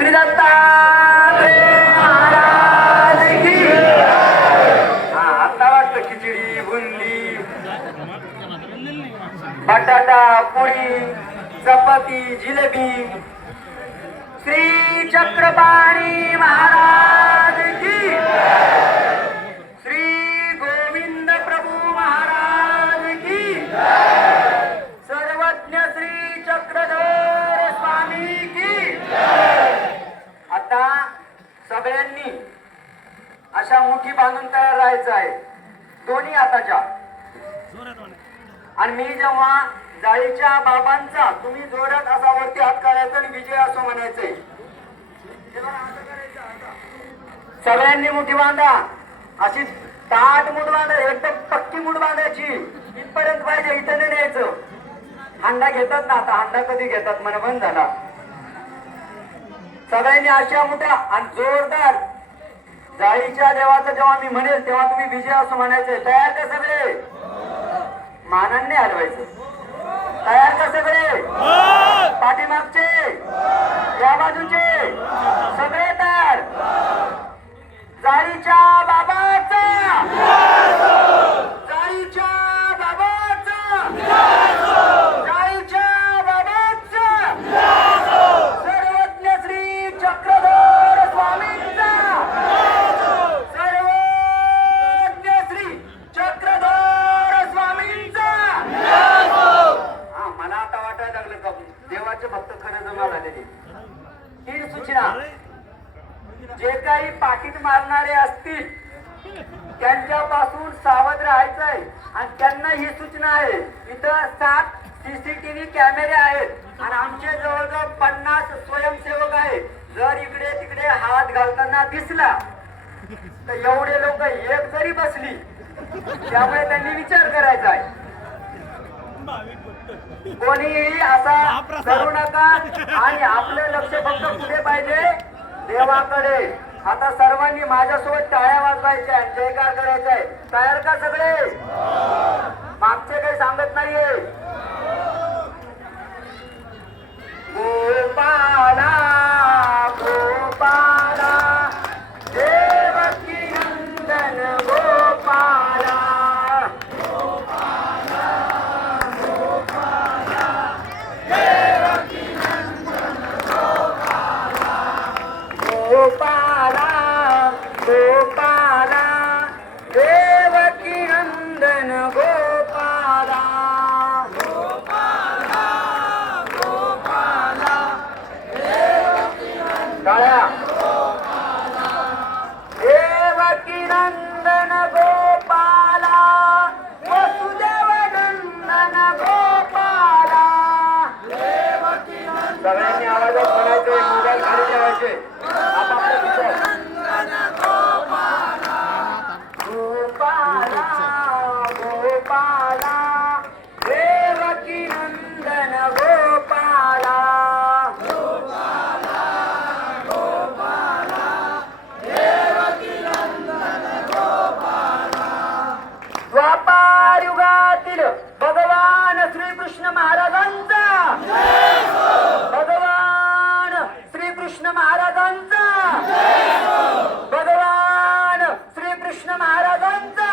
श्री दत्तात्रय महाराज की हा आता वाटतं खिचडी बुंदी बटाटा पोळी चपाती जिलेबी. श्री चक्रपाणी महाराज की अशा मुठी बांधून तयार राहायचं आहे. दोन्ही हाताच्या. आणि मी जेव्हा जाळीच्या बाबांचा तुम्ही जोरात असा वरती हात काढायचा आणि विजय असं म्हणायचंय सगळ्यांनी मुठी बांधा. अशी ताट मूठ बांधा एकदम पक्की मूठ बांधायची. इथपर्यंत पाहिजे इथं नाही न्यायचं. हांडा घेतात ना आता हांडा कधी घेतात? मन बंद झाला. सगळ्यांनी अशा मोठ्या आणि जोरदार जाळीच्या देवाचं जेव्हा मी म्हणेल तेव्हा तुम्ही विजय असं म्हणायचंय तयार का सगळे? मानांनी हलवायचं. तयार का सगळे? पाठीमागचे या बाजूचे सगळे तयार जाळीच्या बाबाचा जाळीच्या बाबाचा जाळीच्या बाबाचा सर्वज्ञ श्री चक्रधर स्वामींचा सर्वज्ञ श्री चक्रधर स्वामींचा हा मला आता वाटायला लागलं का देवाचे भक्त खरं जमा झालेले ही सूचना जे काही पाकिट मारणारे असतील त्यांच्यापासून सावध राहायचंय. आणि त्यांना ही सूचना आहे इथं सात सीसीटीव्ही कॅमेरे आहेत. आणि आमचे जवळजवळ पन्नास स्वयंसेवक आहेत. जर इकडे तिकडे हात घालताना दिसला तर एवढे लोक एक जरी बसली त्यामुळे त्यांनी विचार करायचा आहे. कोणीही असा करू नका. आणि आपलं लक्ष फक्त कुठे पाहिजे देवाकडे. आता सर्वांनी माझ्यासोबत टाळ्या वाजवायच्या आणि जयकार करायचा आहे. तयार का सगळे? मागचे काही सांगत नाहीये. गोपाला गोपाला. देवकी नंदन गोपाला गोपाला. আছে कृष्ण महाराजांचा. भगवान श्री कृष्ण महाराजांचा.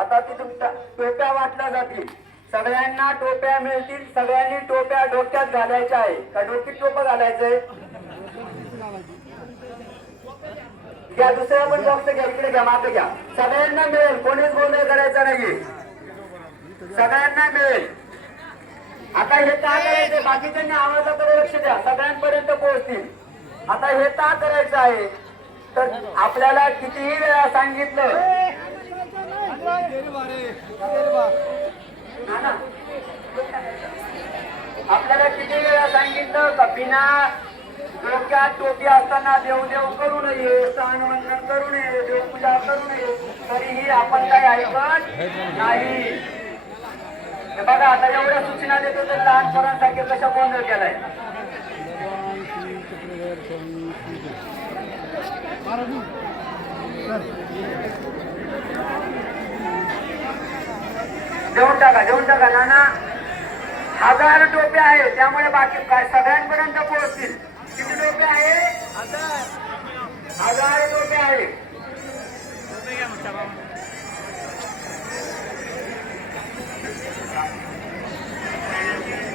आता ती तुमच्या टोप्या वाटल्या जातील. सगळ्यांना टोप्या मिळतील. सगळ्यांनी टोप्या डोक्यात घालायच्या आहे. का डोक्यात टोपं घालायचंय? घ्या दुसऱ्या पण बॉक्स घ्या इकडे घ्या मागे घ्या. सगळ्यांना मिळेल. कोणीच गोंधळ करायचा नाही सगळ्यांना मिळेल. आता हे काय करायचं बाकीच्यांनी आवाजाकडे लक्ष द्या. सगळ्यांपर्यंत पोहोचतील आता हे का करायचं आहे? तर आपल्याला कितीही वेळा सांगितलं. आपल्याला किती वेळा सांगितलं का बिना डोक्यात टोपी असताना देव देव करू नये सहन वंदन करू नये देवपूजा करू नये तरीही आपण काही ऐकत नाही. बघा आता एवढ्या सूचना देतो तर लहान पोरांसाठी कशा गोंधळ केलाय? जेवण टाका जेवण टाका नाना. हजार टोपे आहे त्यामुळे बाकी काय? सगळ्यांपर्यंत पोहोचतील. किती टोपे आहे हजार. टोपे आहे